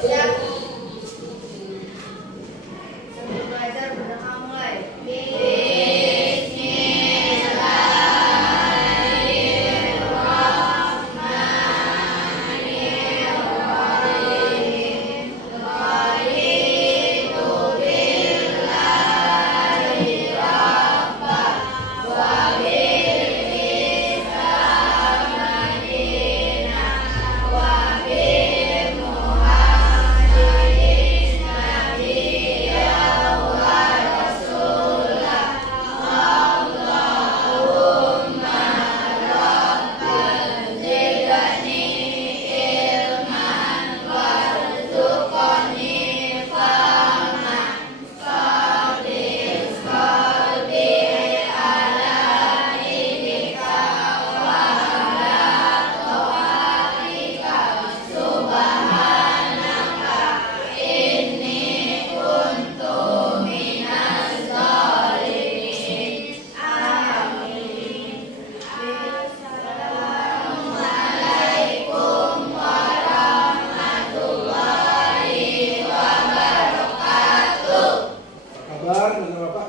Siap. Sebelum belajar berdoa mulai.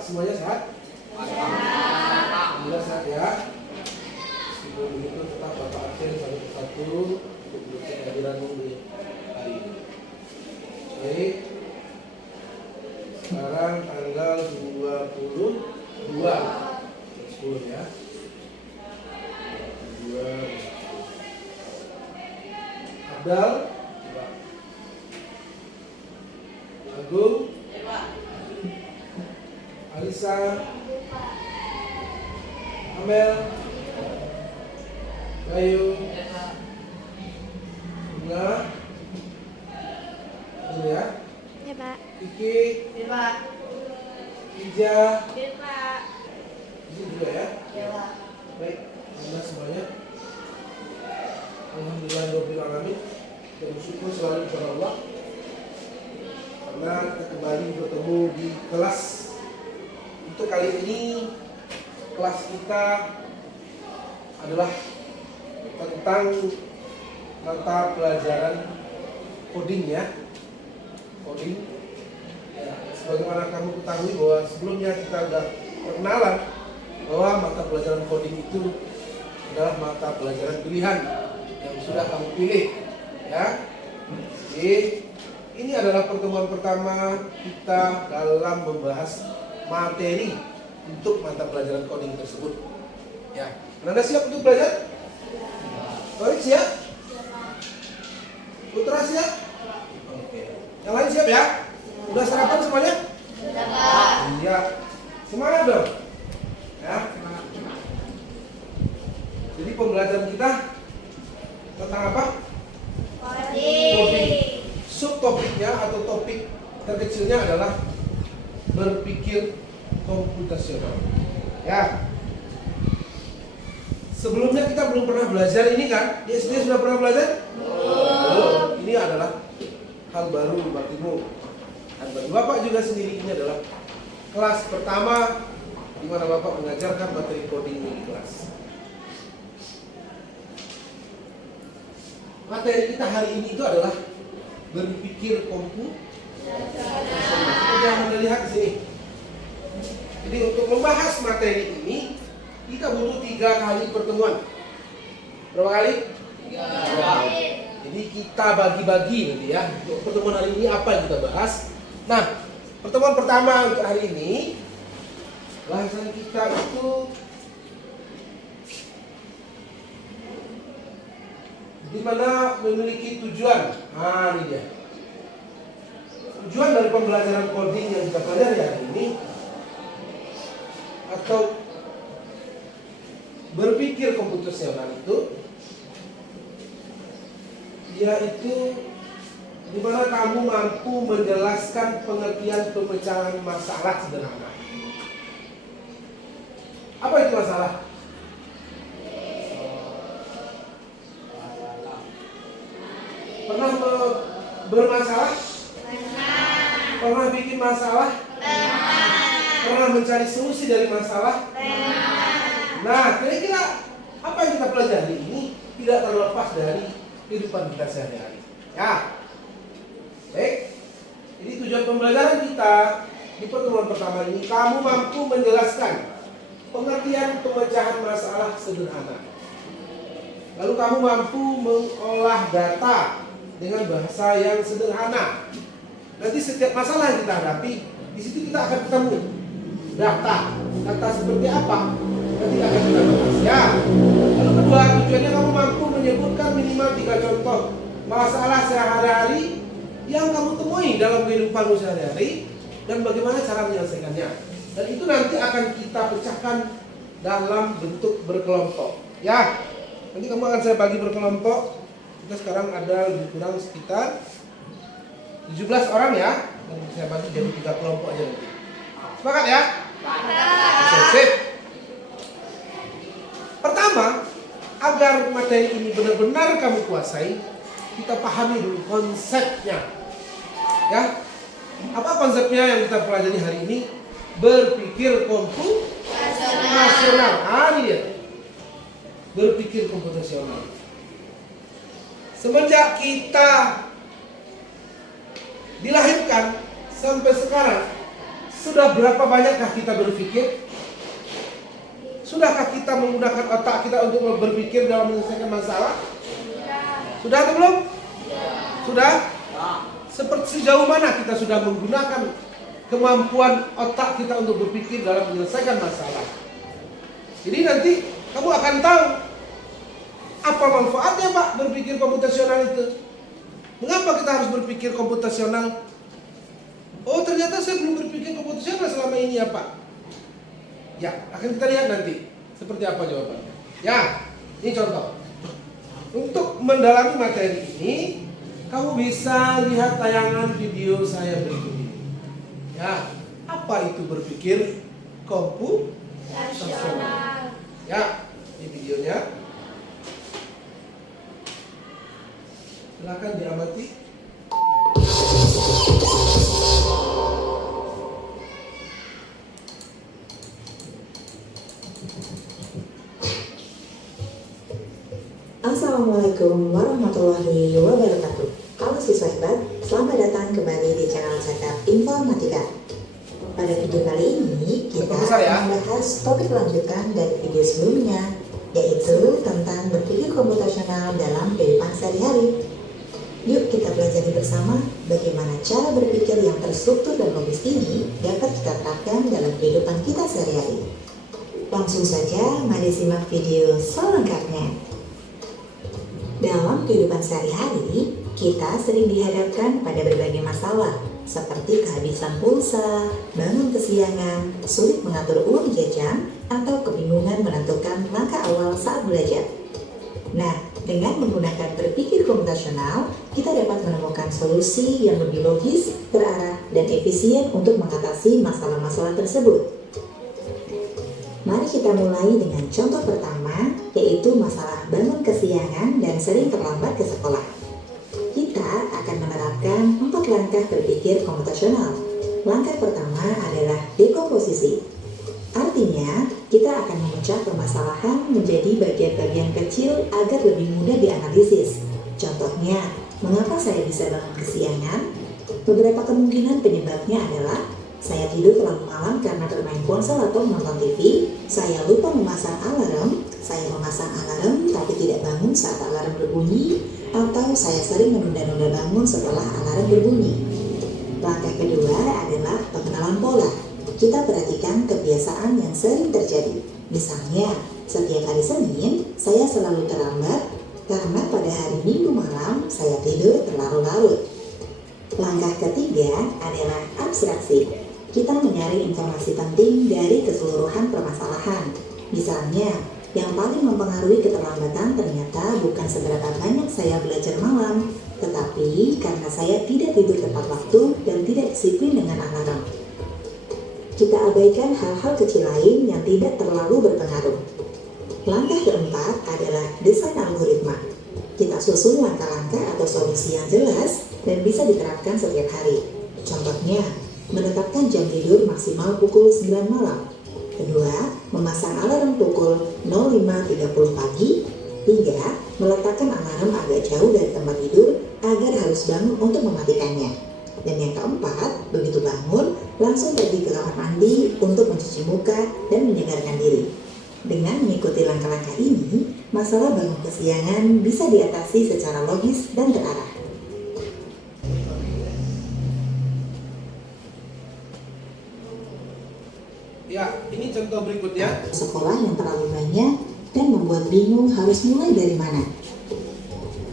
Semuanya sehat? Alhamdulillah sehat ya. Meskipun begitu tetap Bapak absen sampai ke 1 untuk bukti kehadiranmu di hari ini. Baik. Sekarang tanggal 22 10 ya. 2 Abdal Agung Alisa, Amel, Bayu, Bunga, ini ya, Ya, Pak. Kiki, Ya, Pak. Ija, Ya, Pak. ini juga ya. Ya, Pak. Baik, Anda semuanya. Alhamdulillah alamin. Dan bersyukur selalu kepada Allah karena kita kembali bertemu di kelas. Untuk kali ini kelas kita adalah tentang mata pelajaran coding ya. Coding. Ya, sebagaimana kamu ketahui bahwa sebelumnya kita sudah perkenalan bahwa mata pelajaran coding itu adalah mata pelajaran pilihan yang sudah kamu pilih ya. Jadi ini adalah pertemuan pertama kita dalam membahas materi untuk mata pelajaran coding tersebut. Ya, Anda siap untuk belajar? Torik siap? Putra siap? Oke. Yang lain siap ya? Udah sarapan semuanya? Iya. Semangat dong. Ya. Jadi pembelajaran kita tentang apa? Coding. Subtopiknya atau topik terkecilnya adalah berpikir komputasional. Ya. Sebelumnya kita belum pernah belajar ini kan? Di SD sudah pernah belajar? Belum. Ini adalah hal baru bagimu. Dan bagi Bapak juga sendiri ini adalah kelas pertama di mana Bapak mengajarkan materi coding di kelas. Materi kita hari ini itu adalah berpikir komputasional. Seperti yang Anda lihat di sini. Jadi untuk membahas materi ini kita butuh 3 kali pertemuan. Berapa kali? 3. Jadi kita bagi-bagi nanti ya. Untuk pertemuan hari ini apa yang kita bahas? Nah, pertemuan pertama untuk hari ini bahasan kita itu di mana memiliki tujuan. Nah, ini dia. Tujuan dari pembelajaran coding yang kita pelajari hari ini atau berpikir komputasional itu yaitu di mana kamu mampu menjelaskan pengertian pemecahan masalah sederhana. Apa itu masalah? Pernah bermasalah? Pernah bikin masalah? Pernah mencari solusi dari masalah? Nah, kira-kira apa yang kita pelajari ini tidak terlepas dari kehidupan kita sehari-hari. Ya. tujuan pembelajaran kita di pertemuan pertama ini, kamu mampu menjelaskan pengertian pemecahan masalah sederhana. Lalu kamu mampu mengolah data dengan bahasa yang sederhana. Nanti setiap masalah yang kita hadapi, di situ kita akan ketemu data seperti apa. Nanti akan kita bahas. Ya. Lalu kedua, tujuannya kamu mampu menyebutkan minimal 3 contoh masalah sehari-hari yang kamu temui dalam kehidupanmu sehari-hari dan bagaimana cara menyelesaikannya. Dan itu nanti akan kita pecahkan dalam bentuk berkelompok. Ya, nanti kamu akan saya bagi berkelompok. Kita sekarang ada lebih kurang sekitar 17 orang ya. Dan saya bagi jadi 3 kelompok aja nanti. Sepakat ya? Sip. Pertama, agar materi ini benar-benar kamu kuasai, kita pahami dulu konsepnya. Ya, apa konsepnya yang kita pelajari hari ini? Berpikir komputasional. Ini dia. Berpikir komputasional. Semenjak kita dilahirkan sampai sekarang, sudah berapa banyakkah kita berpikir? Sudahkah kita menggunakan otak kita untuk berpikir dalam menyelesaikan masalah? Sudah atau belum? Sudah? Seperti sejauh mana kita sudah menggunakan kemampuan otak kita untuk berpikir dalam menyelesaikan masalah? Jadi nanti kamu akan tahu apa manfaatnya Pak berpikir komputasional itu. Mengapa kita harus berpikir komputasional? Oh, ternyata saya belum berpikir komputasional selama ini ya Pak. Ya, akan kita lihat nanti seperti apa jawabannya. Ya, ini contoh. Untuk mendalami materi ini, kamu bisa lihat tayangan video saya berikut ini. Ya, apa itu berpikir komputasional? Ya, ini videonya. Silakan diamati. Assalamualaikum warahmatullahi wabarakatuh. Halo siswa hebat, selamat datang kembali di channel Cakap Informatika. Pada video kali ini kita akan membahas topik lanjutan dari video sebelumnya, yaitu tentang berpikir komputasional dalam kehidupan sehari-hari. Yuk kita pelajari bersama bagaimana cara berpikir yang terstruktur dan logis ini dapat kita terapkan dalam kehidupan kita sehari-hari. Langsung saja, mari simak video selengkapnya. Dalam kehidupan sehari-hari, kita sering dihadapkan pada berbagai masalah, seperti kehabisan pulsa, bangun kesiangan, sulit mengatur uang jajan, atau kebingungan menentukan langkah awal saat belajar. Nah, dengan menggunakan berpikir komputasional, kita dapat menemukan solusi yang lebih logis, terarah, dan efisien untuk mengatasi masalah-masalah tersebut. Mari kita mulai dengan contoh pertama, yaitu masalah bangun kesiangan dan sering terlambat ke sekolah. Kita akan menerapkan 4 langkah berpikir komputasional. Langkah pertama adalah dekomposisi. Artinya, kita akan memecah permasalahan menjadi bagian-bagian kecil agar lebih mudah dianalisis. Contohnya, mengapa saya bisa bangun kesiangan? Beberapa kemungkinan penyebabnya adalah saya tidur terlalu malam karena bermain ponsel atau menonton TV, saya lupa memasang alarm, saya memasang alarm tapi tidak bangun saat alarm berbunyi, atau saya sering menunda-nunda bangun setelah alarm berbunyi. Langkah kedua adalah pengenalan pola. Kita perhatikan kebiasaan yang sering terjadi. Misalnya, setiap hari Senin, saya selalu terlambat karena pada hari Minggu malam saya tidur terlalu larut. Langkah ketiga adalah abstraksi. Kita menyaring informasi penting dari keseluruhan permasalahan. Misalnya, yang paling mempengaruhi keterlambatan ternyata bukan seberapa banyak saya belajar malam, tetapi karena saya tidak tidur tepat waktu dan tidak disiplin dengan alarm. Kita abaikan hal-hal kecil lain yang tidak terlalu berpengaruh. Langkah keempat adalah desain algoritma. Kita susun langkah-langkah atau solusi yang jelas dan bisa diterapkan setiap hari. Contohnya, menetapkan jam tidur maksimal pukul 9 malam. Kedua, memasang alarm pukul 05.30 pagi. 3. Meletakkan alarm agak jauh dari tempat tidur agar harus bangun untuk mematikannya. Dan yang keempat, begitu bangun, langsung pergi ke kamar mandi untuk mencuci muka dan menyegarkan diri. Dengan mengikuti langkah-langkah ini, masalah bangun kesiangan bisa diatasi secara logis dan terarah. Ya, ini contoh berikutnya. Sekolah yang terlalu banyak dan membuat bingung harus mulai dari mana.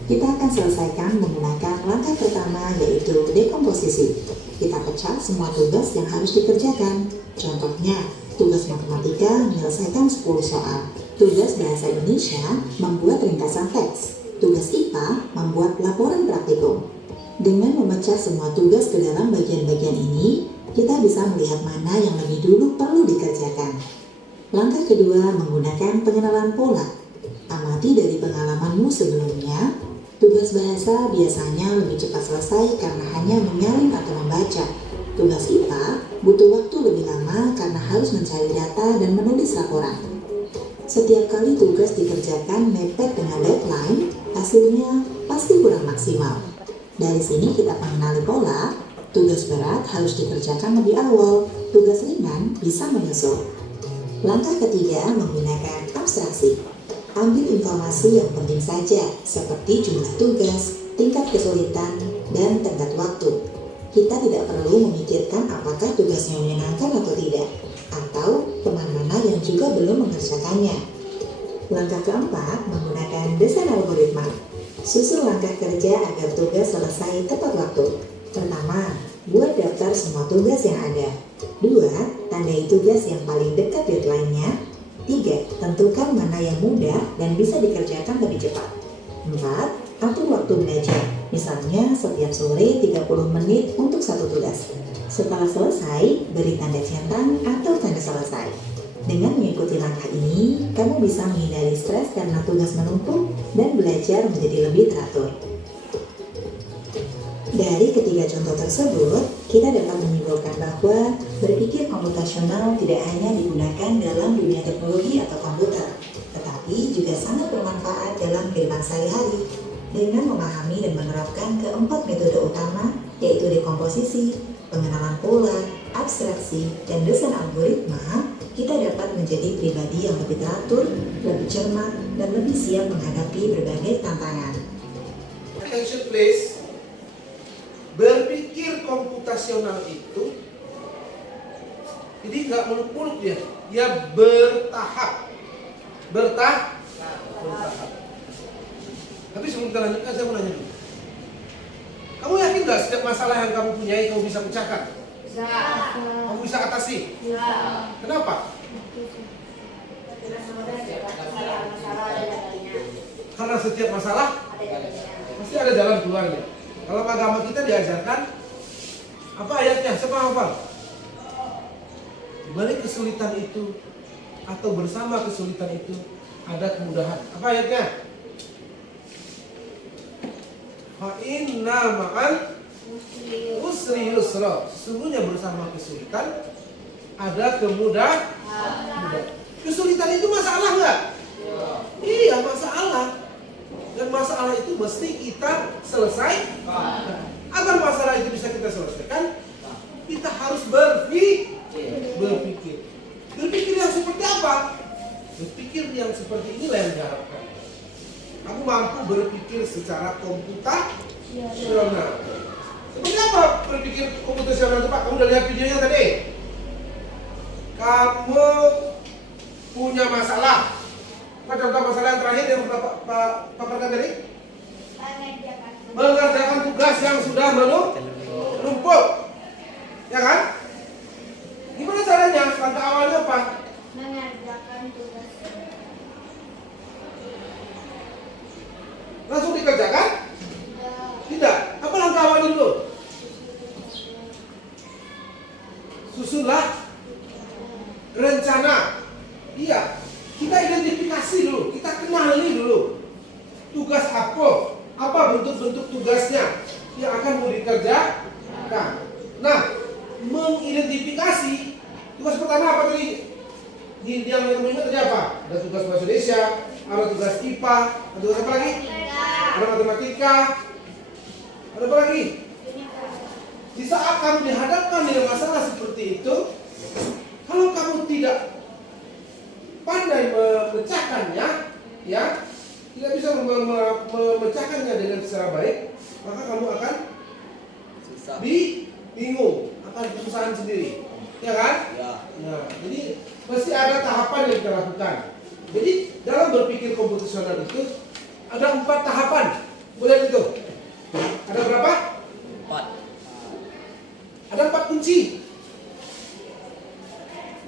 Kita akan selesaikan menggunakan langkah pertama, yaitu dekomposisi. Kita pecah semua tugas yang harus dikerjakan. Contohnya, tugas matematika menyelesaikan 10 soal. Tugas bahasa Indonesia membuat ringkasan teks. Tugas IPA membuat laporan praktikum. Dengan memecah semua tugas ke dalam bagian-bagian ini, kita bisa melihat mana yang lebih dulu perlu dikerjakan. Langkah kedua, menggunakan pengenalan pola. Amati dari pengalamanmu sebelumnya. Tugas bahasa biasanya lebih cepat selesai karena hanya menyalin atau membaca. Tugas IPA butuh waktu lebih lama karena harus mencari data dan menulis laporan. Setiap kali tugas dikerjakan mepet dengan deadline, hasilnya pasti kurang maksimal. Dari sini kita mengenali pola. Tugas berat harus dikerjakan lebih awal, tugas ringan bisa menyusul. Langkah ketiga, menggunakan abstraksi. Ambil informasi yang penting saja, seperti jumlah tugas, tingkat kesulitan, dan tenggat waktu. Kita tidak perlu memikirkan apakah tugasnya menyenangkan atau tidak, atau teman mana yang juga belum mengerjakannya. Langkah keempat, menggunakan desain algoritma. Susun langkah kerja agar tugas selesai tepat waktu. Pertama, buat daftar semua tugas yang ada. 2. Tandai tugas yang paling dekat deadline-nya. 3. Tentukan mana yang mudah dan bisa dikerjakan lebih cepat. 4. Atur waktu belajar. Misalnya setiap sore 30 menit untuk satu tugas. Setelah selesai, beri tanda centang atau tanda selesai. Dengan mengikuti langkah ini, kamu bisa menghindari stres karena tugas menumpuk dan belajar menjadi lebih teratur. Dari ketiga contoh tersebut, kita dapat menyimpulkan bahwa berpikir komputasional tidak hanya digunakan dalam dunia teknologi atau komputer, tetapi juga sangat bermanfaat dalam kehidupan sehari-hari. Dengan memahami dan menerapkan keempat metode utama, yaitu dekomposisi, pengenalan pola, abstraksi, dan desain algoritma, kita dapat menjadi pribadi yang lebih teratur, lebih cermat, dan lebih siap menghadapi berbagai tantangan. Attention please. Berpikir komputasional itu jadi nggak muluk-muluk dia bertahap. Bertahap. Tapi sebelum kita lanjutkan, saya mau nanya dulu. Kamu yakin nggak setiap masalah yang kamu punyai kamu bisa pecahkan? Bisa. Kamu bisa atasi? Bisa. Kenapa? Karena setiap masalah pasti ada jalan keluarnya. Dalam agama kita diajarkan apa ayatnya? Siapa hafal? Di balik kesulitan itu atau bersama kesulitan itu ada kemudahan. Apa ayatnya? Fa inna ma'al usri yusra. Sesungguhnya bersama kesulitan ada kemudahan. Kesulitan itu masalah nggak? Iya, masalah. Dan masalah itu mesti kita selesaikan. Agar masalah itu bisa kita selesaikan, kita harus berpikir. Berpikir yang seperti apa? Berpikir yang seperti inilah yang diharapkan. Kamu mampu berpikir secara komputasional. Seperti apa berpikir komputasional itu, Pak? Kamu udah lihat videonya tadi? Kamu punya masalah. Apa contoh masalah yang terakhir yang Pak paparkan tadi? Mengerjakan tugas yang sudah menumpuk. Ya kan? Gimana caranya? Langkah awalnya apa? Mengerjakan tugas. Langsung dikerjakan? Tidak. Apa langkah awalnya dulu? Susunlah rencana. Iya. Kita identifikasi dulu, kita kenali dulu tugas apa bentuk-bentuk tugasnya yang akan mau dikerjakan. Nah, mengidentifikasi tugas pertama apa tadi? Di yang teman-teman tadi apa? Ada tugas bahasa Indonesia, ada tugas IPA, ada tugas apa lagi? Ada matematika, ada apa lagi? Di saat kamu dihadapkan dengan masalah seperti itu, kalau kamu tidak pandai memecahkannya, ya, tidak bisa memecahkannya dengan secara baik, maka kamu akan bingung, akan kesusahan sendiri, ya kan? Ya. Nah, jadi pasti ada tahapan yang kita lakukan. Jadi dalam berpikir komputasional itu ada 4 tahapan. Boleh itu? Ada berapa? 4. Ada 4 kunci.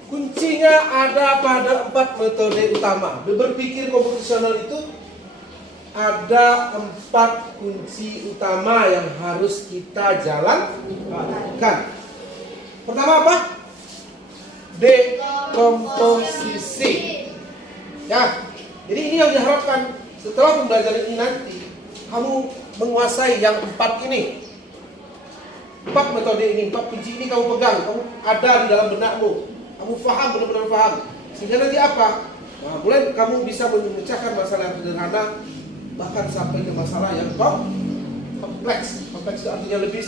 Kuncinya ada pada 4 metode utama. Berpikir komputasional itu ada 4 kunci utama yang harus kita jalankan. Pertama apa? Dekomposisi. Ya, jadi ini yang diharapkan setelah pembelajaran ini nanti kamu menguasai yang 4 ini. 4 metode ini, 4 kunci ini kamu pegang, kamu ada di dalam benakmu. Kamu paham, benar-benar paham. Sehingga nanti apa? Nah, mulai kamu bisa memecahkan masalah yang sederhana, bahkan sampai ke masalah yang kompleks. Kompleks itu artinya lebih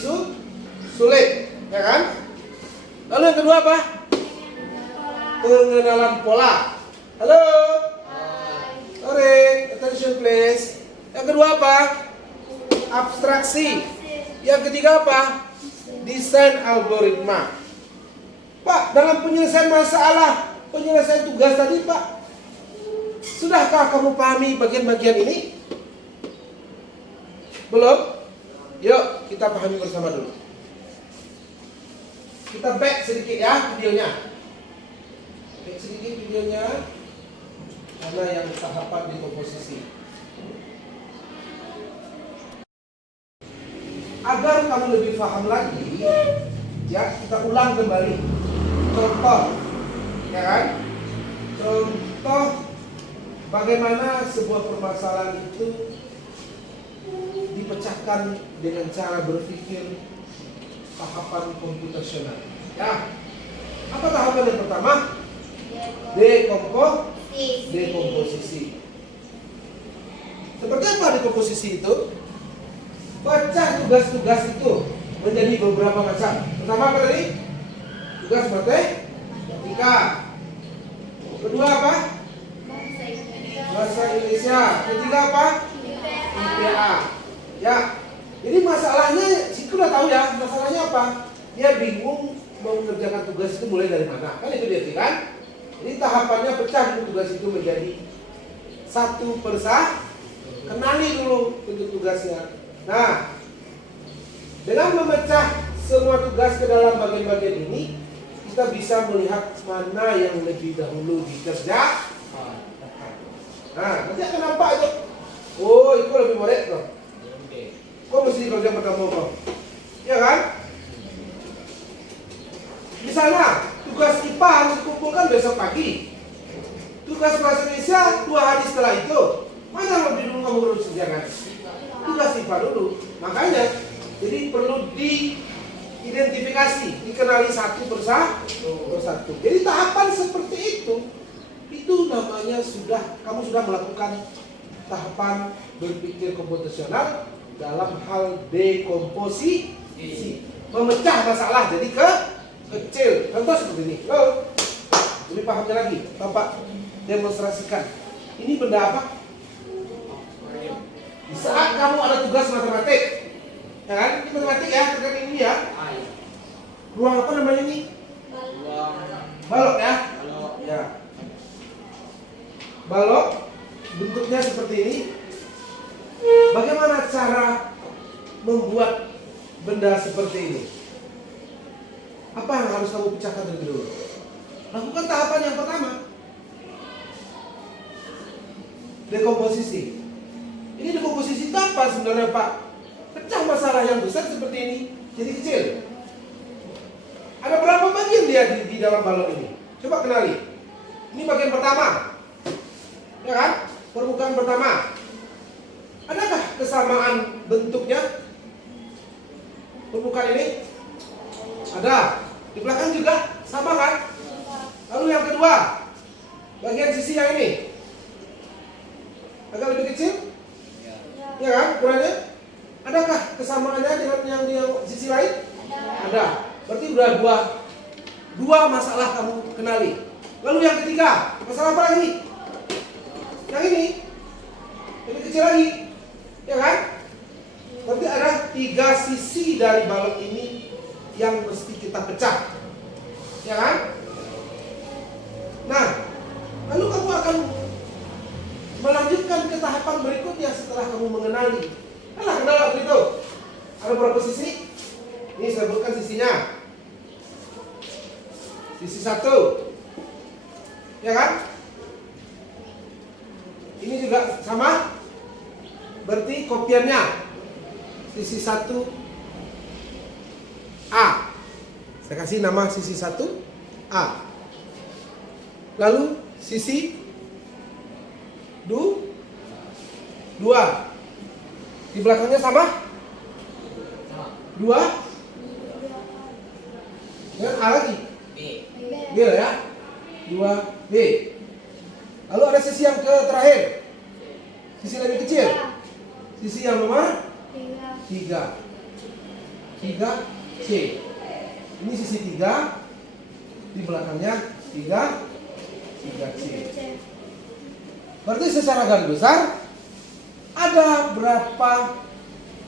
sulit, ya kan? Lalu yang kedua apa? Pengenalan pola. Halo? Sore, attention please. Yang kedua apa? Abstraksi. Yang ketiga apa? Desain algoritma. Pak, dalam penyelesaian masalah, penyelesaian tugas tadi, Pak, sudahkah kamu pahami bagian-bagian ini? Belum? Yuk, kita pahami bersama dulu. Kita back sedikit ya videonya. Back sedikit videonya. Karena yang tahapan dekomposisi. Agar kamu lebih paham lagi, ya kita ulang kembali. Contoh, ya kan? Contoh bagaimana sebuah permasalahan itu dipecahkan dengan cara berpikir tahapan komputasional. Ya, apa tahapan yang pertama? Dekomposisi. Seperti apa dekomposisi itu? Pecah tugas-tugas itu menjadi beberapa macam. Pertama apa tadi? Tugas matematika. Kedua apa? Bahasa Indonesia. Ketiga apa? IPA. Ya. Jadi masalahnya, situ udah tahu ya. Masalahnya apa? Dia bingung mau mengerjakan tugas itu mulai dari mana. Kan itu dia kan? Jadi tahapannya pecah tugas itu menjadi satu persatu. Kenali dulu bentuk tugasnya. Nah, dengan memecah semua tugas ke dalam bagian-bagian ini, kita bisa melihat mana yang lebih dahulu dikerjakan. Nah, nanti akan nampak itu. Oh, itu lebih murid tuh. Kok mesti kerja pertama kok? Ya kan? Misalnya, tugas IPA harus dikumpulkan besok pagi. Tugas bahasa Indonesia 2 hari setelah itu. Mana yang lebih dulu kamu harus kerjakan? Tugas IPA dulu. Makanya, jadi perlu diidentifikasi, dikenali satu persatu. Jadi tahapan seperti itu namanya kamu sudah melakukan tahapan berpikir komputasional dalam hal dekomposisi, memecah masalah jadi kecil. Contoh seperti ini. Lebih pahamnya lagi, Bapak demonstrasikan. Ini benda apa? Di saat kamu ada tugas matematik, ya kan? Ini matematik ya, terkait ini ya. Ruang apa namanya ini? Balok ya? Ya. Balok bentuknya seperti ini. Bagaimana cara membuat benda seperti ini? Apa yang harus kamu pecahkan terlebih dulu? Lakukan tahapan yang pertama. Dekomposisi. Ini dekomposisi itu apa sebenarnya Pak? Pecah masalah yang besar seperti ini jadi kecil. Ada berapa bagian dia di dalam balok ini? Coba kenali. Ini bagian pertama. Ya kan? Permukaan pertama. Adakah kesamaan bentuknya? Permukaan ini? Ada. Di belakang juga sama kan? Lalu yang kedua, bagian sisi yang ini agak lebih kecil? Ya kan? Ukurannya? Adakah kesamaannya dengan yang di sisi lain? Ada. Berarti udah dua masalah kamu kenali. Lalu yang ketiga, masalah apa lagi? Yang ini. Ini kecil lagi. Ya kan? Berarti ada 3 sisi dari balok ini yang mesti kita pecah. Ya kan? Nah, lalu kamu akan melanjutkan ke tahapan berikutnya setelah kamu mengenali. Kenal begitu. Ada berapa sisi? Ini saya sebutkan sisinya. Sisi 1. Ya kan? Ini juga sama. Berarti kopiannya. Sisi 1 A. Saya kasih nama sisi 1 A. Lalu sisi 2. Di belakangnya sama? 2. Dengan A lagi? B lah ya. 2B. Lalu ada sisi yang terakhir. Sisi lebih kecil. Sisi yang nomor 3. 3C. Ini sisi 3. Di belakangnya 3C. Berarti secara garis besar ada berapa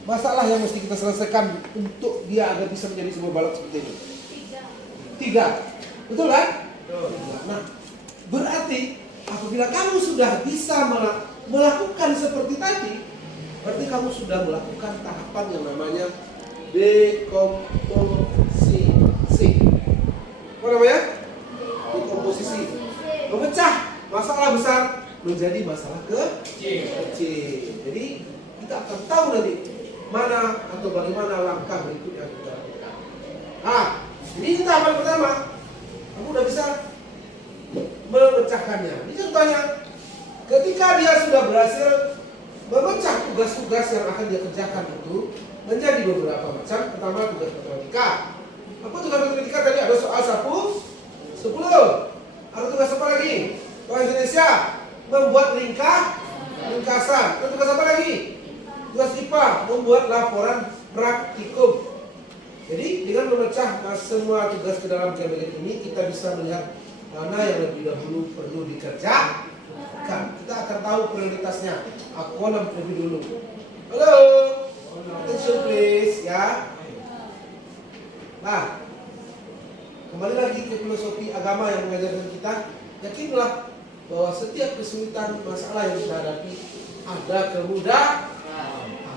masalah yang mesti kita selesaikan untuk dia agar bisa menjadi sebuah balok seperti ini? 3. Betul kan? Nah, berarti apabila kamu sudah bisa melakukan seperti tadi, berarti kamu sudah melakukan tahapan yang namanya dekomposisi. Apa namanya? Dekomposisi. Memecah masalah besar menjadi masalah kecil. Jadi kita akan tahu nanti mana atau bagaimana langkah berikutnya kita lakukan. Nah, ini tahapan pertama. Kamu udah bisa memecahkannya. Ini contohnya, ketika dia sudah berhasil memecah tugas-tugas yang akan dia kerjakan itu menjadi beberapa macam. Pertama, tugas matematika. Apa tugas matematika tadi? Ada soal 10. Ada tugas apa lagi? Bahasa Indonesia, membuat ringkasan. Ada tugas apa lagi? Tugas IPA, membuat laporan praktikum. Jadi dengan memecah semua tugas ke dalam bagian ini, kita bisa melihat mana yang lebih dahulu perlu dikerjakan. Kita akan tahu prioritasnya. Aku lebih dulu. Halo, attention please ya. Nah, kembali lagi ke filosofi agama yang mengajarkan kita. Yakinlah bahwa setiap kesulitan masalah yang kita hadapi ada kemudahan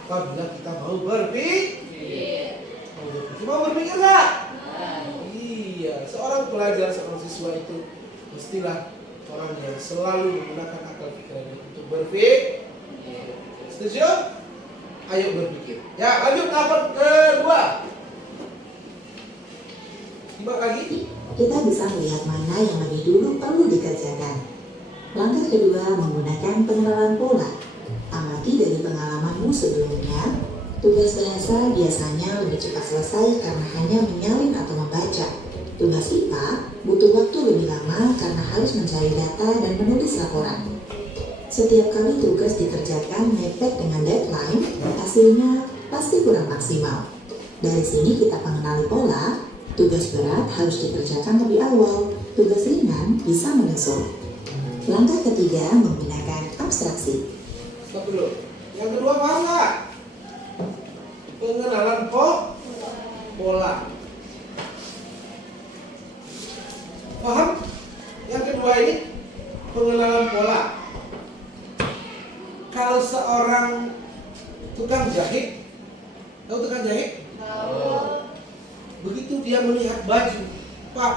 apabila kita mau berpikir. Mau berpikir nggak? Iya, seorang pelajar, seorang siswa itu mestilah orang yang selalu menggunakan akal pikirannya untuk berpikir. Setuju? Ayo berpikir. Ya, lanjut tahapan kedua. Simak lagi. Kita bisa melihat mana yang lebih dulu perlu dikerjakan. Langkah kedua menggunakan pengenalan pola. Amati dari pengalamanmu sebelumnya. Tugas bahasa biasanya lebih cepat selesai karena hanya menyalin atau membaca. Tugas IPA butuh waktu lebih lama karena harus mencari data dan menulis laporan. Setiap kali tugas dikerjakan mepet dengan deadline, hasilnya pasti kurang maksimal. Dari sini kita mengenali pola, tugas berat harus dikerjakan lebih awal, tugas ringan bisa menyusul. Langkah ketiga menggunakan abstraksi. Stop dulu. Yang kedua paham nggak? Pengenalan pola. Paham? Yang kedua ini pengenalan pola. Kalau seorang tukang jahit, tahu tukang jahit? Tahu. Begitu dia melihat baju, Pak,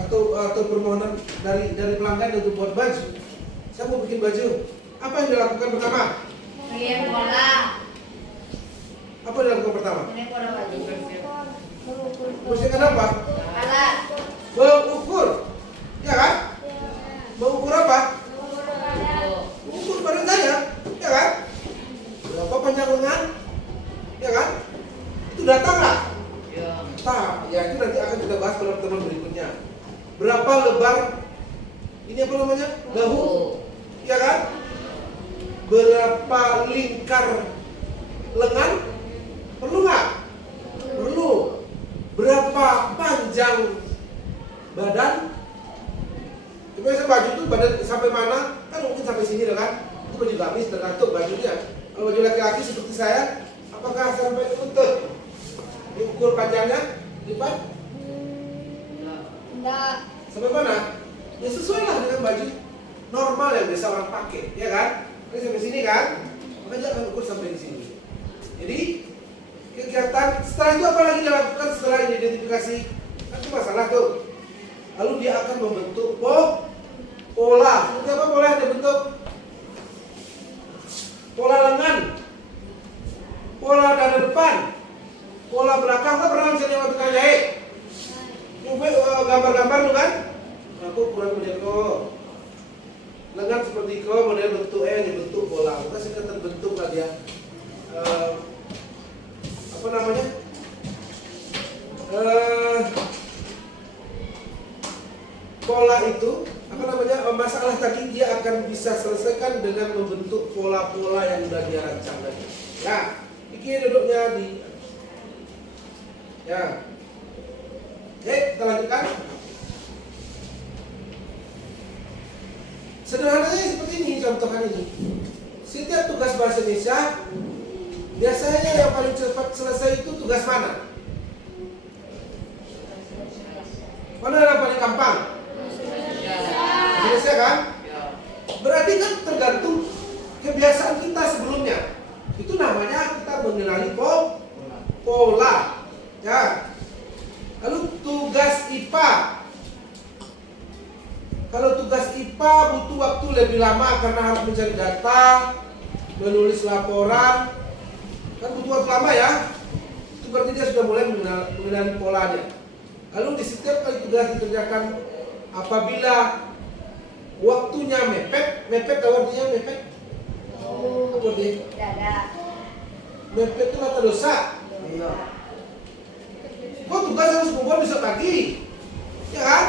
atau permohonan dari pelanggan untuk buat baju, saya mau bikin baju. Apa yang dilakukan pertama? Bikin pola. Apa yang dilakukan pertama? Ini pola baju. Bersihkan apa? Alat. Mengukur, ya kan? Mengukur apa? Mengukur badan saya, ya kan? Berapa panjang lengan, ya kan? Itu datang nggak? Nah, ya itu nanti akan kita bahas pada pertemuan berikutnya. Berapa lebar? Ini apa namanya? Bahu, ya kan? Berapa lingkar lengan? Perlu nggak? Perlu. panjang badan. Coba saya baju tuh badan sampai mana? Kan mungkin sampai sini lah kan? Itu baju gamis tergantung bajunya. Kalau baju laki-laki seperti saya, apakah sampai lutut? Diukur panjangnya, lipat? Enggak. Sampai mana? Ya sesuai lah dengan baju normal yang biasa orang pakai, ya kan? Ini sampai sini kan? Maka jangan ukur sampai di sini. Jadi kegiatan setelah itu apa lagi dilakukan setelah identifikasi? Kan itu masalah tuh. Lalu dia akan membentuk pola. Seperti apa pola yang dibentuk? Pola lengan, pola dada depan, pola belakang. Kan pernah misalnya waktu tukang jahit? Coba gambar-gambar lu kan? Aku kurang menjengkel. Lengan seperti kau model bentuk bentuk pola. Maka sudah terbentuk lah dia. Apa namanya? Pola itu apa namanya? Masalah tadi dia akan bisa selesaikan dengan membentuk pola-pola yang sudah dia rancang tadi. Ya, ini duduknya di. Ya. Oke, kita lanjutkan. Sederhananya seperti ini contohnya ini. Setiap tugas bahasa Indonesia biasanya yang paling cepat selesai itu tugas mana? Mana yang paling gampang? Indonesia kan? Berarti kan tergantung kebiasaan kita sebelumnya. Itu namanya kita mengenali pola. Ya. Lalu tugas IPA. Kalau tugas IPA butuh waktu lebih lama karena harus mencari data, menulis laporan, kan butuh waktu lama ya. Itu berarti dia sudah mulai mengenali polanya. Lalu di setiap kali tugas dikerjakan, apabila waktunya mepet tahu artinya mepet? Oh, Apa artinya? dada. Mepet itu kata dosa. Kok tugas harus kumpul besok pagi, ya kan?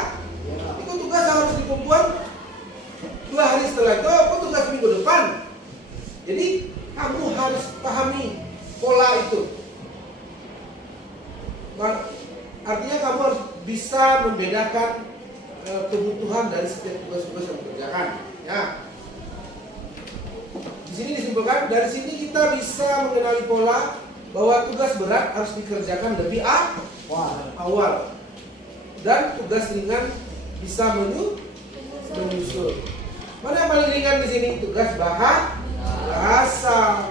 Itu tugas harus dikumpul 2 hari setelah itu, kok tugas minggu depan. Jadi kamu harus pahami pola itu. Artinya kamu harus bisa membedakan kebutuhan dari setiap tugas-tugas yang dikerjakan. Ya. Di sini disimpulkan, dari sini kita bisa mengenali pola bahwa tugas berat harus dikerjakan lebih awal dan tugas ringan bisa menyusul. Mana yang paling ringan di sini? Tugas bahasa.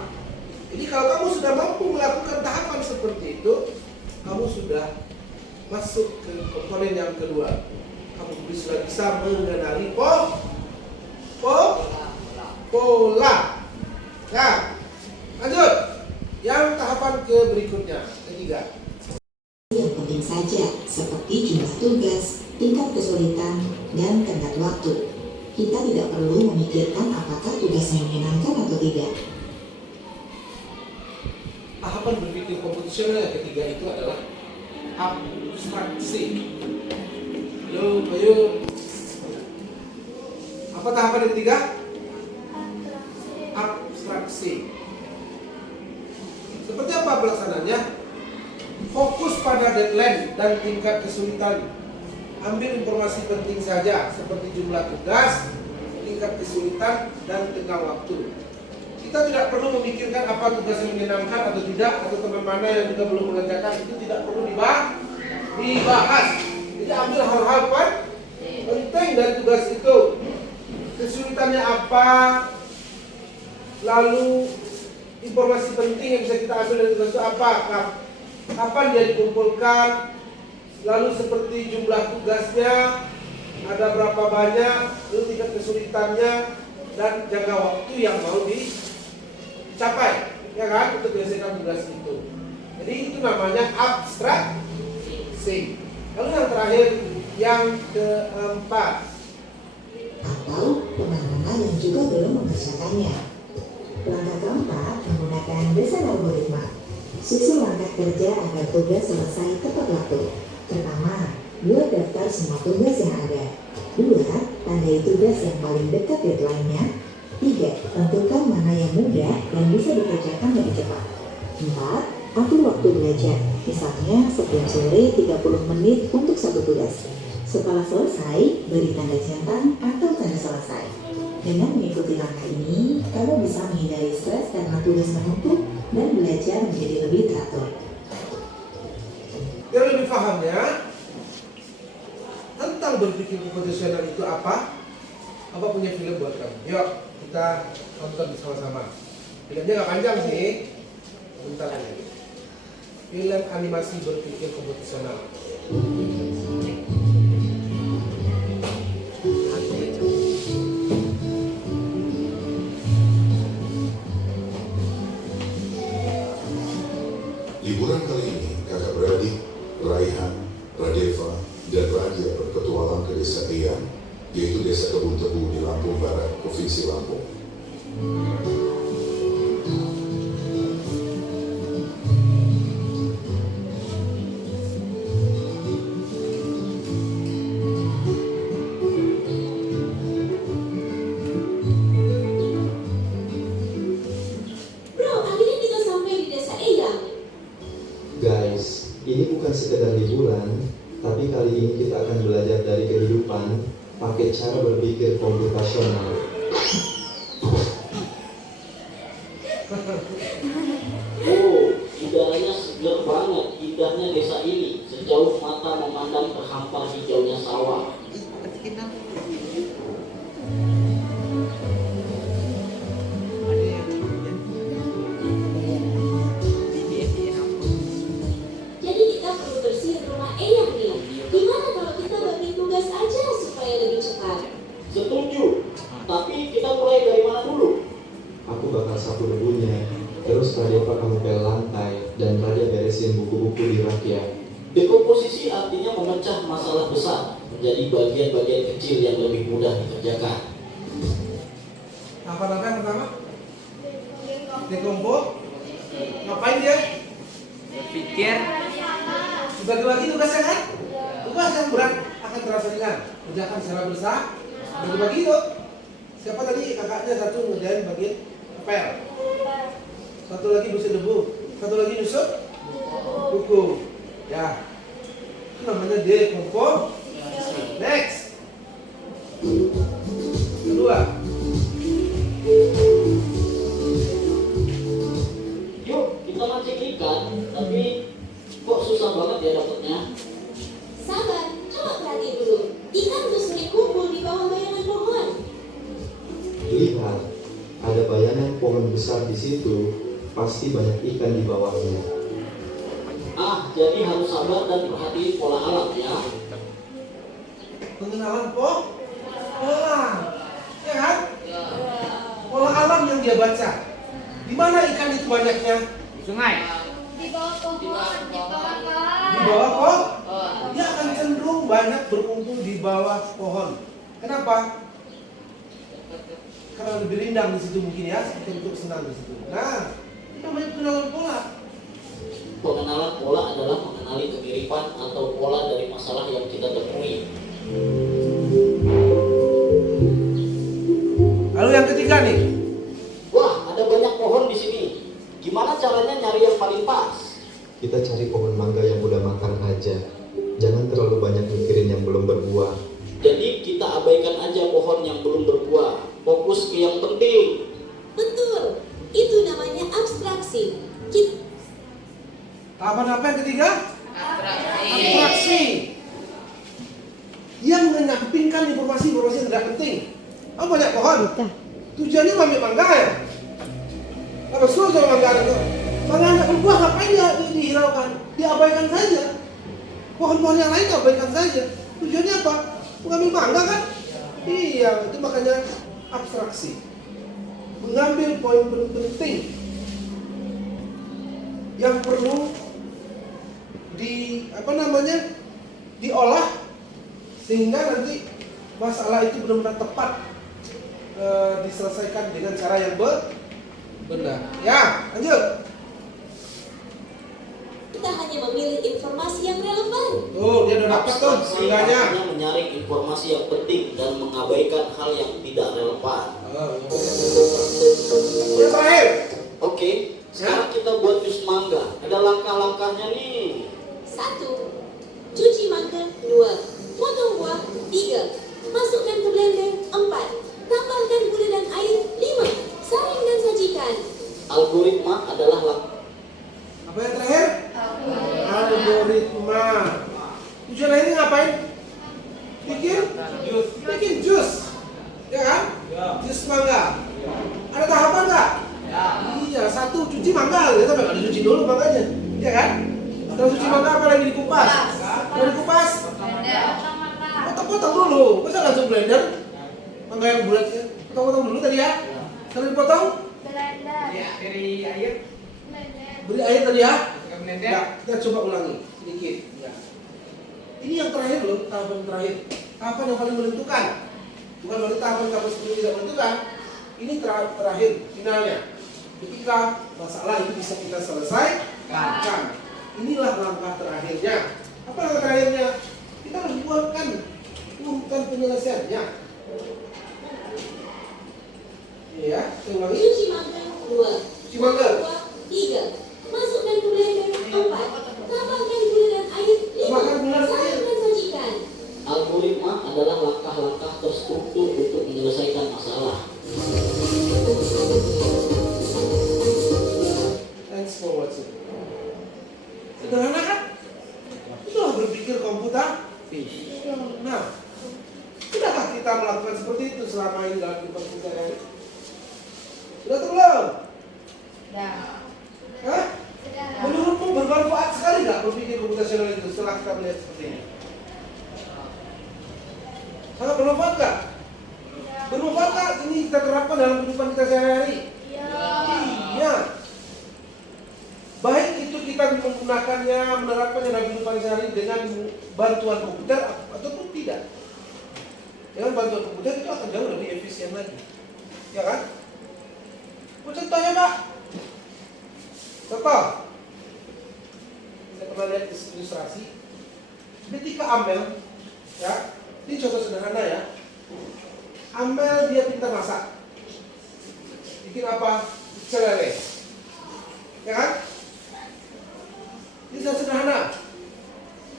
Jadi kalau kamu sudah mampu melakukan tahapan seperti itu, kamu sudah masuk ke komponen yang kedua. Kamu sudah bisa mengenali pola. Ya, lanjut. Yang tahapan berikutnya, ketiga. Yang penting saja, seperti jumlah tugas, tingkat kesulitan, dan tenggat waktu. Kita tidak perlu memikirkan apakah tugasnya menyenangkan atau tidak. Tahapan berpikir komputasional yang ketiga itu adalah abstraksi. Ayo. Apa tahapan yang ketiga? Abstraksi. Seperti apa pelaksanaannya? Fokus pada deadline dan tingkat kesulitan. Ambil informasi penting saja seperti jumlah tugas, tingkat kesulitan, dan tenggang waktu. Kita tidak perlu memikirkan apa tugas yang menyenangkan atau tidak, atau teman mana yang juga belum mengerjakan, itu tidak perlu dibahas. Jadi ambil hal-hal penting dari tugas itu. Kesulitannya apa, lalu informasi penting yang bisa kita ambil dari tugas itu apa, kapan dia dikumpulkan, lalu seperti jumlah tugasnya, ada berapa banyak, lalu tingkat kesulitannya, dan jangka waktu yang mau dicapai, ya kan, untuk menyelesaikan tugas itu. Jadi itu namanya abstraksi. Lalu yang terakhir, yang keempat, Atau teman-teman yang juga belum mengerjakannya. Langkah keempat, menggunakan desain algoritma. Susun langkah kerja agar tugas selesai tepat waktu. Pertama, buat daftar semua tugas yang ada. 2, tandai tugas yang paling dekat deadline-nya. 3, tentukan mana yang mudah dan bisa dikerjakan lebih cepat. 4, atur waktu belajar. Misalnya setiap sore 30 menit untuk satu tugas. Setelah selesai, beri tanda centang atau tanda selesai. Dengan mengikuti langkah ini, kamu bisa menghindari stres karena tugas menumpuk dan belajar menjadi lebih teratur. Biar lebih paham ya, tentang berpikir komposisional itu apa? Apa punya film buat kamu? Yuk, kita nonton bersama-sama. Filmnya nggak panjang sih, bentar aja. Film animasi berpikir komposisional. Liburan kali ini, kakak beradik, Raihan, Radeva, dan Radia berpetualang ke desa Eyang, yaitu desa Kebun Tebu di Lampung Barat, Provinsi Lampung. Guys, ini bukan sekedar liburan, tapi kali ini kita akan belajar dari kehidupan pakai cara berpikir komputasional. Oh, udaranya segar banget, indahnya desa ini. Sejauh mata memandang terhampar hijaunya sawah. Jadi kita perlu bersihin rumah Eyang nih. Gimana kalau kita bagi tugas aja supaya lebih cepat? Setuju, tapi kita mulai dari mana dulu? Aku bakal sapu debunya, terus Radeva kamu pel lantai, dan Radia beresin buku-buku di rak ya. Dekomposisi artinya memecah masalah besar menjadi bagian-bagian kecil yang lebih mudah dikerjakan. Apa yang pertama? Dekompo. Ngapain dia? Berpikir. Dibagi-bagi tugasnya kan? Tugas yang berat akan terasa ringan. Kerjakan secara bersama. Bagi-bagi itu. Siapa tadi kakaknya satu ngerjain bagian pel. Satu lagi nusuk debu. Satu lagi nusuk buku. Ya. Itu namanya dekompo. Next. Kedua. Yuk, kita mancing ikan, tapi kok susah banget ya dapetnya? Sabar, coba perhatiin dulu. Ikan tuh sering kumpul di bawah bayangan pohon. Lihat, ada bayangan pohon besar di situ, pasti banyak ikan di bawahnya. Ah, jadi harus sabar dan perhatiin pola alam ya. Pengenalan pola, ya kan? Pola alam yang dia baca. Di mana ikan itu banyaknya? Sungai. Di bawah pohon, di bawah pohon. Di bawah pohon. Dia akan cenderung banyak berkumpul di bawah pohon. Kenapa? Karena lebih rindang di situ mungkin ya, seperti untuk senang di situ. Nah, itu namanya pengenalan pola. Pengenalan pola adalah mengenali kemiripan atau pola dari masalah yang kita temui. Lalu yang ketiga nih, Wah, ada banyak pohon di sini. Gimana caranya nyari yang paling pas? Kita cari pohon mangga yang udah makan aja. Jangan terlalu banyak mikirin yang belum berbuah. Jadi kita abaikan aja pohon yang belum berbuah. Fokus ke yang penting. Betul, itu namanya abstraksi. tahapan apa yang ketiga? Abstraksi. Yang menyampingkan informasi-informasi yang tidak penting. Oh, banyak pohon. Tujuannya ambil mangga ya? Apa suruh sama mangga itu? Mangga anak berbuah ngapain dia dihiraukan? Diabaikan saja. Pohon-pohon yang lain abaikan saja. Tujuannya apa? Mengambil mangga kan? Iya, itu makanya abstraksi. Mengambil poin penting yang perlu diolah sehingga nanti masalah itu benar-benar tepat diselesaikan dengan cara yang benar. Ya, lanjut. Kita hanya memilih informasi yang relevan. Tuh, dia udah dapat tuh Abstraksi mangganya. artinya menyaring informasi yang penting dan mengabaikan hal yang tidak relevan. Yang terakhir. Oke, sekarang kita buat jus mangga. Ada langkah-langkahnya nih. 1. Cuci mangga 2. Potong buah 3. Masukkan ke blender 4. Tambahkan gula dan air 5. Saring dan sajikan. Algoritma adalah Apa yang terakhir? Algoritma. Tujuan akhirnya ngapain? Bikin jus. Ya kan? Jus mangga. Ada tahapan nggak? Iya, 1 cuci mangga. Ya, tapi nggak dicuci dulu mangganya. Ya kan? Kalau cuci mangga apa lagi dikupas? Kalau dikupas, potong-potong dulu. Masa langsung blender? Mangga yang bulatnya. Potong-potong dulu tadi ya. Setelah dipotong, Ya, dari air. beri air tadi ya. Ke blender. Ya, kita coba ulangi sedikit. Ya. Ini yang terakhir loh, tahapan terakhir. Tahapan yang paling menentukan. Bukan berarti tahapan kapan sebelum tidak menentukan. Ini terakhir, finalnya. Ketika masalah itu bisa kita selesaikan. Inilah langkah terakhirnya. Apa langkah terakhirnya? Kita harus buatkan urutan penyelesaiannya. Ya, saya ulangi. Cuci mangga 2. Cuci mangga. Buah 3. Masukkan ke blender 4. Tambahkan gula dan air 5. Tambahkan gula dan air. Saring dan sajikan. algoritma adalah langkah-langkah terstruktur untuk menyelesaikan masalah. Thanks for watching. Sederhana kan? Itulah berpikir komputer. Nah, sudahkah kita melakukan seperti itu selama ini dalam kehidupan sehari-hari? Sudah atau belum? Hah? Menurutmu bermanfaat sekali nggak berpikir komputasional itu setelah kita melihat seperti ini? Sangat bermanfaat nggak? Bermanfaat nggak ini kita terapkan dalam kehidupan kita sehari-hari? Iya. Baik itu kita menggunakannya, menerapkannya dalam kehidupan sehari dengan bantuan komputer ataupun tidak. Dengan bantuan komputer itu akan jauh lebih efisien lagi. Ya kan? Contohnya Pak. Contoh. Saya pernah lihat ilustrasi. Ketika Amel, ya, ini contoh sederhana ya. Amel dia pintar masak. Bikin apa? Pecel lele. Ya kan? Ini sederhana.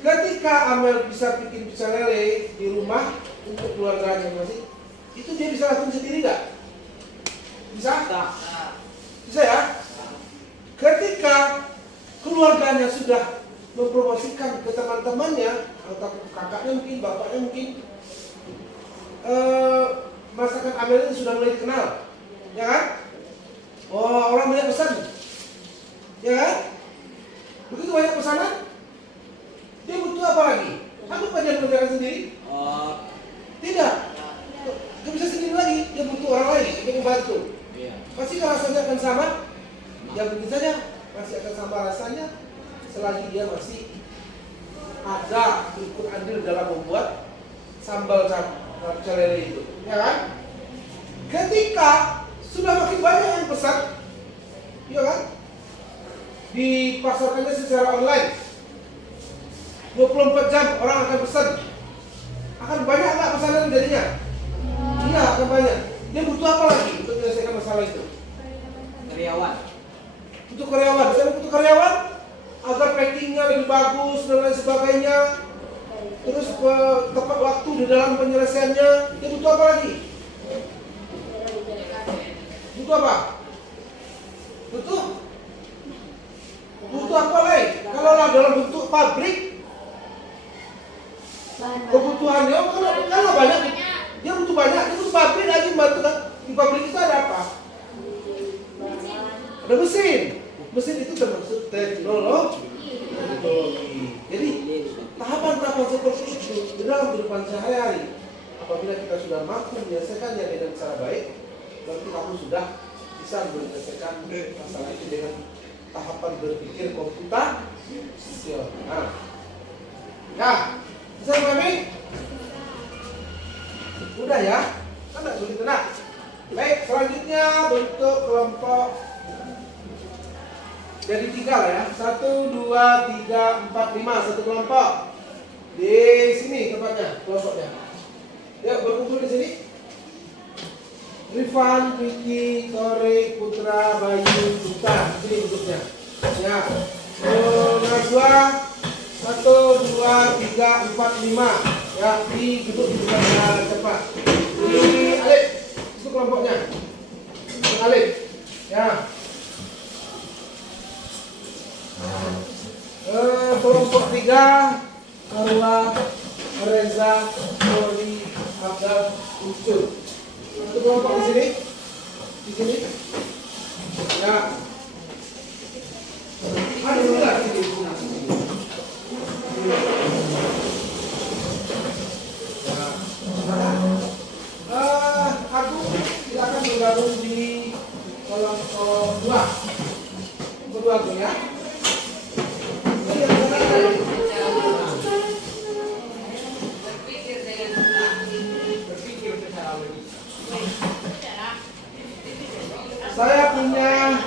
Ketika Amel bisa bikin pecel lele di rumah untuk keluarganya masing, itu dia bisa lakukan sendiri nggak? Bisa? Bisa ya? Ketika keluarganya sudah mempromosikan ke teman-temannya atau kakaknya mungkin, bapaknya mungkin, masakan Amel ini sudah mulai dikenal, ya kan? Oh, orang banyak pesan, ya kan? Begitu banyak pesanan, dia butuh apa lagi? Aku dia mengerjakan sendiri? Tidak. Dia bisa sendiri lagi, dia butuh orang lain untuk membantu. Pasti rasanya akan sama? Ya mungkin saja masih akan sama rasanya selagi dia masih ada ikut andil dalam membuat sambal pecel lele itu, ya kan? Ketika sudah makin banyak yang pesan, ya kan? Dipasarkannya secara online, 24 jam orang akan pesan. Akan banyak nggak pesanan jadinya? Iya, akan banyak. Dia butuh apa lagi untuk menyelesaikan masalah itu? Karyawan. Untuk karyawan, saya butuh karyawan agar packingnya lebih bagus dan lain sebagainya. Terus tepat waktu di dalam penyelesaiannya. Dia butuh apa lagi? Butuh apa? Butuh apa lagi? Kalau dalam bentuk pabrik, kebutuhannya kalau banyak, dia butuh banyak, dia butuh pabrik lagi membantu kan? Di pabrik itu ada apa? Ada mesin. Mesin itu termasuk teknologi. Jadi tahapan-tahapan seperti itu di dalam kehidupan sehari-hari, apabila kita sudah mampu menyelesaikannya dengan cara baik, berarti kamu sudah bisa menyelesaikan masalah itu dengan tahapan berpikir komputasional. Ya, bisa memahami? Udah ya, kan tidak sulit tenang. Baik, selanjutnya bentuk kelompok. Jadi 3 lah ya, 1, 2, 3, 4, 5, satu kelompok. Di sini tempatnya, kelompoknya. Ya, berkumpul di sini. Rifan, Vicky, Tore, Putra, Bayu, Duta. Ini bentuknya. Ya, Najwa, 1, 3, 4, 5. Ya, duduk di depan cepat. Ini Alif, itu kelompoknya. Alif, ya. Kelompok 3, Marwa, Reza, Nuri, Abdal, Ucul. Itu kelompok di sini. Di sini. Ya. Ada juga di sini. Aku silakan bergabung di kelompok 2. Kedua aku ya. Saya punya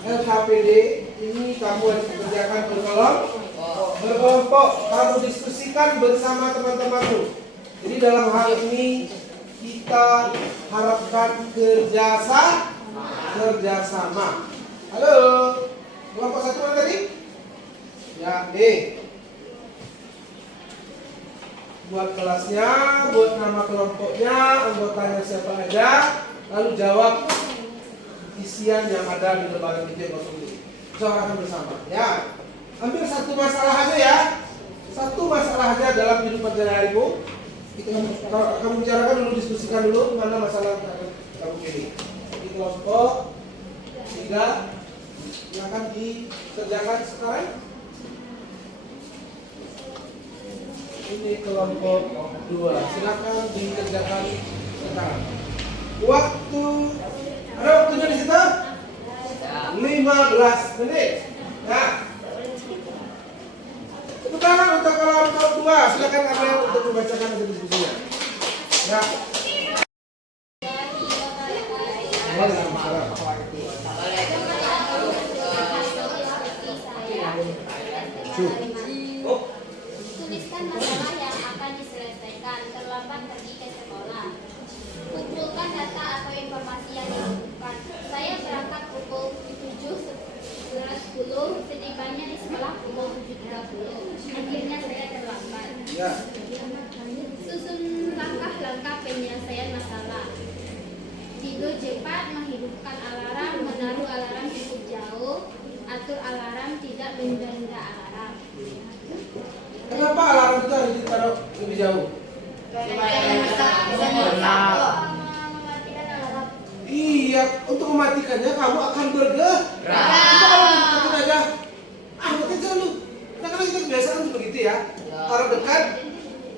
LKPD, ini kamu harus kerjakan berkelompok, kamu diskusikan bersama teman-temanmu. Jadi dalam hal ini kita harapkan kerjasama. Halo, kelompok 1 mana tadi? Ya, B. Buat kelasnya, buat nama kelompoknya, anggotanya siapa aja, lalu jawab isian yang ada di lembaran itu yang kosong ini. Bicarakan bersama. Ya, ambil satu masalah aja ya. Satu masalah aja dalam kehidupan sehari-harimu. Kamu bicarakan dulu, diskusikan dulu mana masalah kamu pilih. Di kelompok 3 yang akan dikerjakan sekarang. Ini kelompok 2. Silakan dikerjakan sekarang. Waktu ada waktunya di situ? 15 menit. Nah, tepuk tangan untuk kelompok 2. Silakan ada yang untuk membacakan hasil diskusinya. Ya. Tuliskan masalah yang akan diselesaikan terlambat pergi ke sekolah. Kumpulkan data atau informasi yang dibutuhkan. Saya berangkat pukul 7.10, setibanya di sekolah pukul 7.30. Akhirnya saya terlambat. Ya. Susun langkah-langkah penyelesaian masalah. Tidur cepat, menghidupkan alarm, menaruh alarm cukup jauh, atur alarm, tidak menunda alarm. Kenapa alarm itu harus ditaruh lebih jauh? Iya, untuk mematikannya kamu akan bergerak. Kita kalau matikan aja, matiin aja lu. Karena kita kebiasaan tuh begitu ya. Taruh dekat,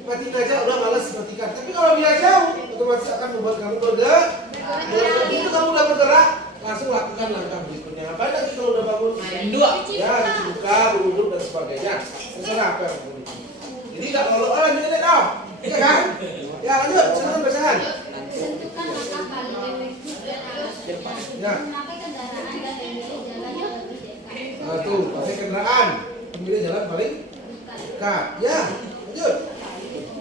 matiin aja udah malas matikan. Tapi kalau dia jauh, otomatis akan membuat kamu bergerak. Begitu kamu udah bergerak, langsung lakukan langkah berikutnya. Ngapain lagi kalau udah bangun? Ya, cuci muka, berwudu dan sebagainya. Terserah apa yang kamu bikin. Jadi nggak kalau lanjut deh dong, iya kan? Ya lanjut, silakan bacakan. Tentukan langkah paling efektif dan alas Ya. memakai kendaraan dan memilih jalan yang lebih dekat. Nah, tuh, pakai kendaraan, memilih jalan paling dekat. Ya, lanjut.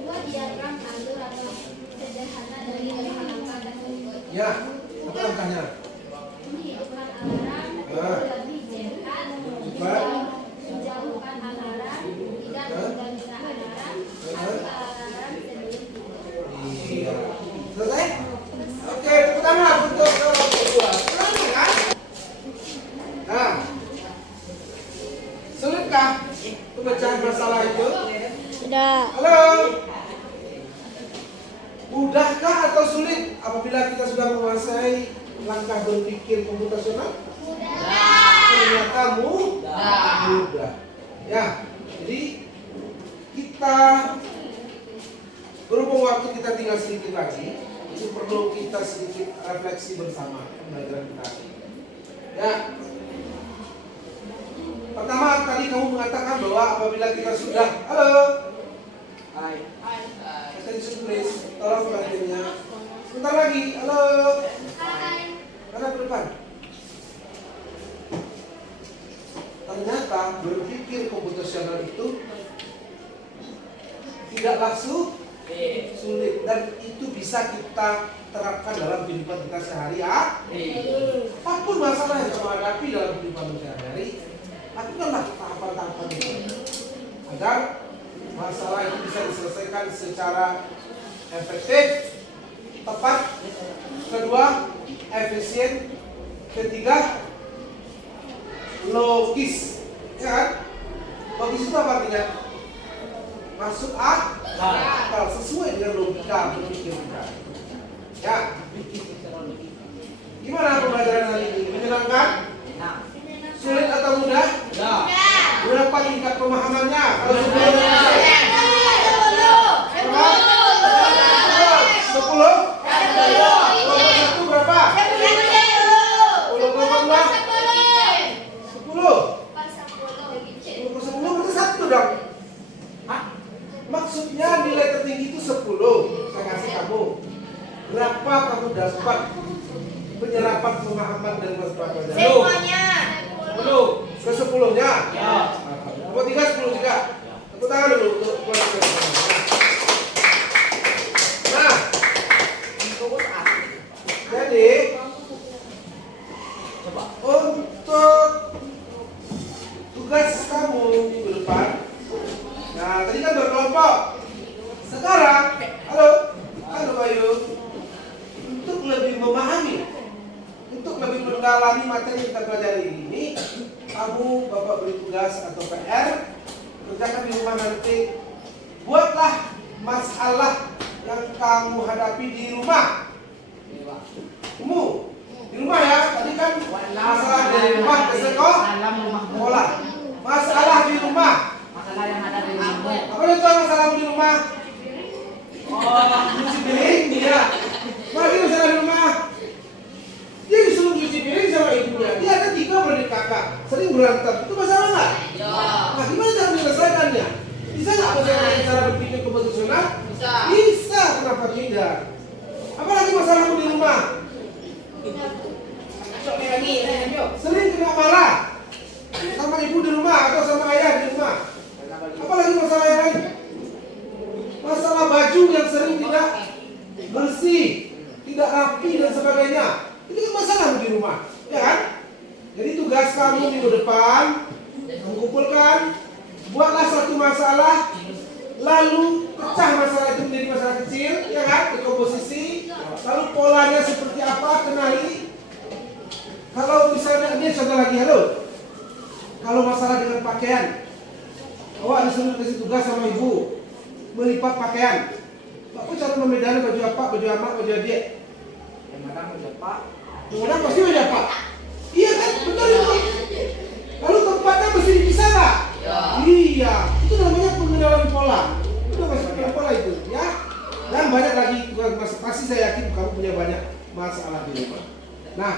Buat diagram alur atau sederhana dari langkah tersebut. Ya, apa langkahnya? Menghidupkan alarm, lebih cepat, menjauhkan alarm, tidak mengganggu alarm, atur alarm sebelum tidur. Iya. Selesai? Oke, tepuk tangan untuk kelompok 2. Selesai kan? Nah, sulitkah pemecahan masalah itu? Sudah. Halo. Mudahkah atau sulit apabila kita sudah menguasai langkah berpikir komputasional? Ternyata mudah. Ya, jadi kita berhubung waktu kita tinggal sedikit lagi, itu perlu kita sedikit refleksi bersama pembelajaran kita. Ya. Pertama tadi kamu mengatakan bahwa apabila kita sudah Hai. Attention please, tolong perhatiannya. Sebentar lagi, halo. Hai. Mana ke depan? Ternyata berpikir komputasional itu tidaklah sulit dan itu bisa kita terapkan dalam kehidupan kita sehari-hari. Apapun masalah yang kamu hadapi dalam kehidupan sehari-hari, lakukanlah tahapan-tahapan itu agar masalah itu bisa diselesaikan secara efektif, tepat, kedua efisien, ketiga logis, ya kan? Logis itu apa artinya? Masuk akal, sesuai dengan logika berpikir kita. Ya. Gimana pembelajaran hari ini? Menyenangkan? Sulit atau mudah? Berapa tingkat pemahamannya? Kalau 10 10 berapa? 10 berapa? 10 berarti 1 dong. Maksudnya nilai tertinggi itu 10. Saya kasih kamu. Berapa kamu dapat penyerapan pemahaman dan waspadanya? Semuanya. 10. Ke 10-nya? Ya. Nomor 3 10 juga. Tepuk tangan dulu untuk keluarga. Nah, jadi untuk tugas kamu minggu depan, nah tadi kan berkelompok. Sekarang, halo Bayu, untuk lebih memahami, untuk lebih mendalami materi yang kita pelajari ini, kamu Bapak beri tugas atau PR, kerjakan di rumah nanti. Buatlah masalah yang kamu hadapi di rumah. Kamu di rumah ya, tadi kan masalah di rumah ke sekolah. Masalah di rumah. Masalah yang ada di rumah. Apa itu masalah di rumah? Cuci piring, iya. Lagi masalah di rumah. Dia disuruh cuci piring sama ibunya. Dia ada 3 beradik kakak, sering berantem. Itu masalah nggak? Nah, gimana cara menyelesaikannya? Bisa nggak menyelesaikan cara berpikir konvensional? Bisa. Kenapa tidak? Apalagi masalahmu di rumah? Sering kena marah sama ibu di rumah atau sama ayah di rumah. Apalagi masalah yang lain? Masalah baju yang sering tidak bersih, tidak rapi dan sebagainya. Itu kan masalah di rumah, ya kan? Jadi tugas kamu minggu depan mengumpulkan, buatlah satu masalah, lalu pecah masalah itu menjadi masalah kecil, ya kan? Dekomposisi, lalu polanya seperti apa, kenali. Kalau misalnya ini contoh lagi, halo. Kalau masalah dengan pakaian, awak disuruh kasih tugas sama ibu melipat pakaian. Bapak cara membedakan baju apa, baju amak, baju adik. Yang mana baju apa? Yang mana pasti baju apa? Iya kan, betul itu. Lalu tempatnya mesti dipisah nggak? Iya, itu namanya pengenalan pola. Itu masuk pengenalan pola itu, ya. Dan banyak lagi tugas, pasti saya yakin kamu punya banyak masalah di rumah. Nah,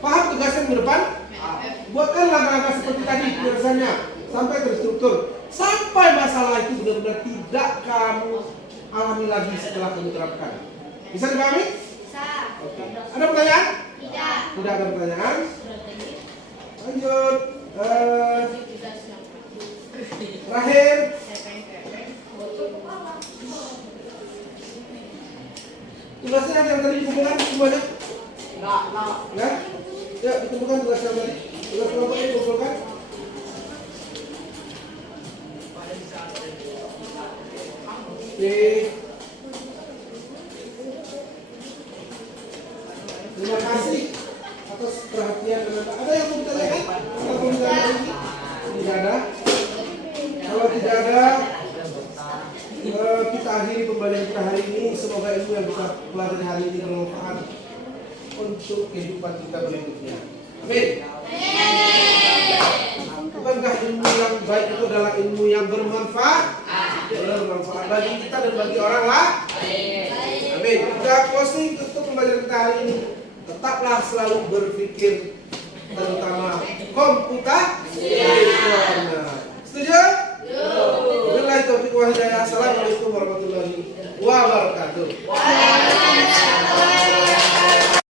paham tugasnya minggu depan? Buatkan langkah-langkah seperti tadi penjelasannya sampai terstruktur, sampai masalah itu benar-benar tidak kamu alami lagi setelah kamu terapkan. Bisa dipahami? Bisa. Oke. Ada pertanyaan? Tidak. Tidak ada pertanyaan. Lanjut. Terakhir. Tugasnya yang tadi dikumpulkan semuanya? Enggak? Ya, ditemukan tugas yang tadi. Tugas kelompoknya dikumpulkan. Oke. Terima kasih atas perhatian dan ada yang mau ditanyakan? Atau mau ditanyakan lagi? Tidak ada. Kalau tidak ada, kita akhiri pembelajaran kita hari ini. Semoga ilmu yang kita pelajari hari ini bermanfaat untuk kehidupan kita berikutnya. Amin. Bukankah ilmu yang baik itu adalah ilmu yang bermanfaat? Bermanfaat bagi kita dan bagi orang lain. Amin. Kita closing tutup pembelajaran kita hari ini. Tetaplah selalu berpikir, terutama komputer. Setuju? Wabillahi taufiq wal hidayah. Assalamualaikum warahmatullahi wabarakatuh.